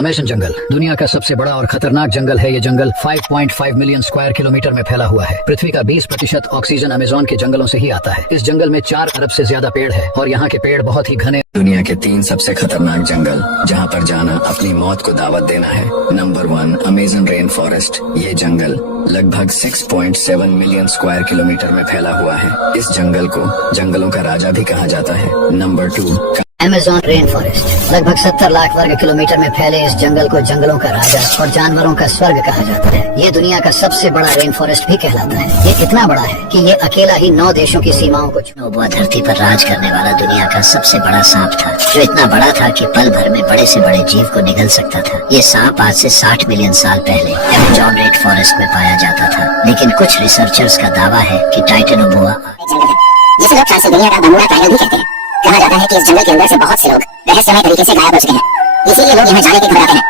Amazon जंगल दुनिया का सबसे बड़ा और खतरनाक जंगल है। ये जंगल 5.5 मिलियन स्क्वायर किलोमीटर में फैला हुआ है। पृथ्वी का 20% ऑक्सीजन अमेज़न के जंगलों से ही आता है। इस जंगल में 4 अरब से ज्यादा पेड़ है और यहाँ के पेड़ बहुत ही घने। दुनिया के 3 सबसे खतरनाक जंगल जहाँ पर जाना अपनी मौत को दावत देना है। Number 1 Amazon rain forest. ये जंगल लगभग 6.7 मिलियन स्क्वायर किलोमीटर में फैला हुआ है। इस जंगल को जंगलों का राजा भी कहा जाता है। Number 2 Amazon rain forest. लगभग 70 लाख वर्ग किलोमीटर में फैले इस जंगल को जंगलों का राजा और जानवरों का स्वर्ग कहा जाता है। ये दुनिया का सबसे बड़ा रेन फॉरेस्ट भी कहलाता है। ये इतना बड़ा है कि ये अकेला ही 9 देशों की सीमाओं को नोबुआ धरती पर राज करने वाला दुनिया का सबसे बड़ा सांप था, जो इतना बड़ा था कि पल भर में बड़े से बड़े जीव को निगल सकता था। ये सांप आज से 60 मिलियन साल पहले अमेज़न रेन फॉरेस्ट में पाया जाता था, लेकिन कुछ रिसर्चर्स का दावा है कि टाइटेनोबुआ जिसे लोग ट्रांसिल्वेनिया का बर्मुडा ट्रायंगल भी कहते हैं। कहा जाता है कि इस जंगल के अंदर से बहुत से लोग रहस्यमय तरीके से गायब हो चुके हैं, इसीलिए लोग यहाँ जाने के घबराते हैं।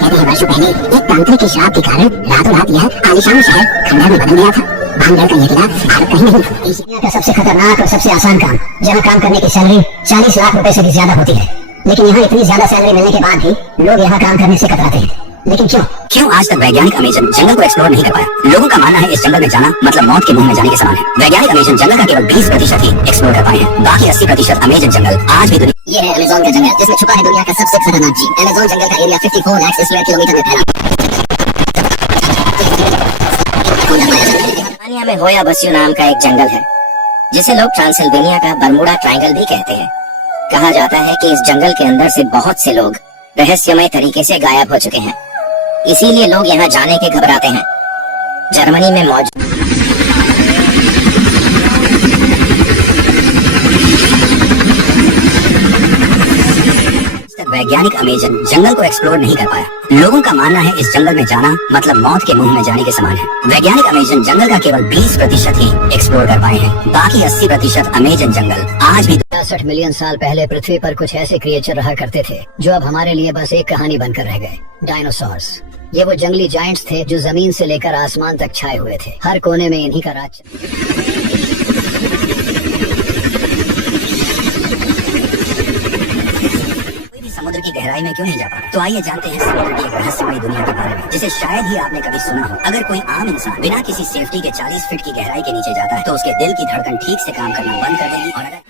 कहते हैं वर्षों पहले एक तांत्रिक के श्राप के कारण रातों रात यह आलीशान शहर खंडहर में बदल गया था। भांगड़ का यह किला भारत कहीं नहीं था। दुनिया का सबसे खतरनाक और सबसे आसान काम, जहाँ काम करने की सैलरी 40 लाख रुपए से भी ज्यादा होती है, लेकिन यहाँ इतनी ज्यादा सैलरी मिलने के बाद भी लोग यहाँ काम करने से कतराते हैं। लेकिन क्यों आज तक वैज्ञानिक अमेज़न जंगल को एक्सप्लोर नहीं कर पाया? लोगों का मानना है इस जंगल में जाना मतलब मौत के मुंह में जाने के समान है। वैज्ञानिक अमेज़न जंगल का केवल 20% ही एक्सप्लोर कर पाए हैं। बाकी 80% अमेज़न जंगल आज भी दुनिया। ये है अमेज़न का जंगल, जिसमें छुपा है दुनिया का सबसे खतरनाक जीव। अमेज़न जंगल का एरिया 54 लाख स्क्वायर किलोमीटर में फैला। तांजानिया में होया बस्यू नाम का एक जंगल है, जिसे लोग ट्रांसिल्वेनिया का बर्मुडा ट्रायंगल भी कहते हैं। कहा जाता है कि इस जंगल के अंदर से बहुत से लोग रहस्यमय तरीके से गायब हो चुके हैं, इसीलिए लोग यहाँ जाने के घबराते हैं। जर्मनी में मौजूद वैज्ञानिक अमेज़न जंगल को एक्सप्लोर नहीं कर पाया। लोगों का मानना है इस जंगल में जाना मतलब मौत के मुंह में जाने के समान है। वैज्ञानिक अमेज़न जंगल का केवल 20% ही एक्सप्लोर कर पाए हैं। बाकी 80% अमेज़न जंगल आज भी। 60 मिलियन साल पहले पृथ्वी पर कुछ ऐसे क्रिएचर रहा करते थे जो अब हमारे लिए बस एक कहानी बनकर रह गए। डायनासोर्स। ये वो जंगली जायंट्स थे जो जमीन से लेकर आसमान तक छाए हुए थे। हर कोने में इन्हीं का राज। समुद्र की गहराई में क्यों नहीं जा पा रहा? तो आइए जानते हैं समुद्र की एक रहस्यमयी दुनिया के बारे में, जिसे शायद ही आपने कभी सुना हो। अगर कोई आम इंसान बिना किसी सेफ्टी के 40 फीट की गहराई के नीचे जाता है, तो उसके दिल की धड़कन ठीक से काम करना बंद कर देगी। और अगर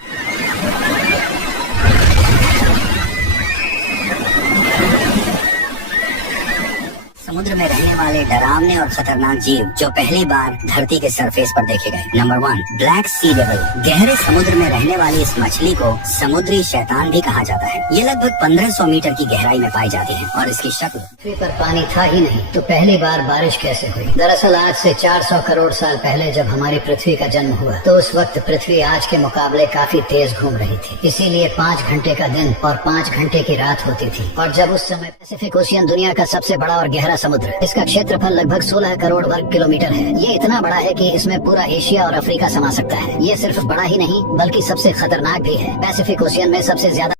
समुद्र में रहने वाले डरावने और खतरनाक जीव जो पहली बार धरती के सरफेस पर देखे गए। नंबर 1 ब्लैक सी डेविल। गहरे समुद्र में रहने वाली इस मछली को समुद्री शैतान भी कहा जाता है। ये लगभग 1500 मीटर की गहराई में पाई जाती है और इसकी शक्ल। पृथ्वी पर पानी था ही नहीं तो पहली बार बारिश कैसे हुई? दरअसल आज से 400 करोड़ साल पहले जब हमारी पृथ्वी का जन्म हुआ, तो उस वक्त पृथ्वी आज के मुकाबले काफी तेज घूम रही थी। इसीलिए 5 घंटे का दिन और 5 घंटे की रात होती थी। और जब उस समय पैसिफिक ओशियन दुनिया का सबसे बड़ा और गहरा समुद्र, इसका क्षेत्रफल लगभग 16 करोड़ वर्ग किलोमीटर है। ये इतना बड़ा है कि इसमें पूरा एशिया और अफ्रीका समा सकता है। ये सिर्फ बड़ा ही नहीं बल्कि सबसे खतरनाक भी है। पैसिफिक ओशियन में सबसे ज्यादा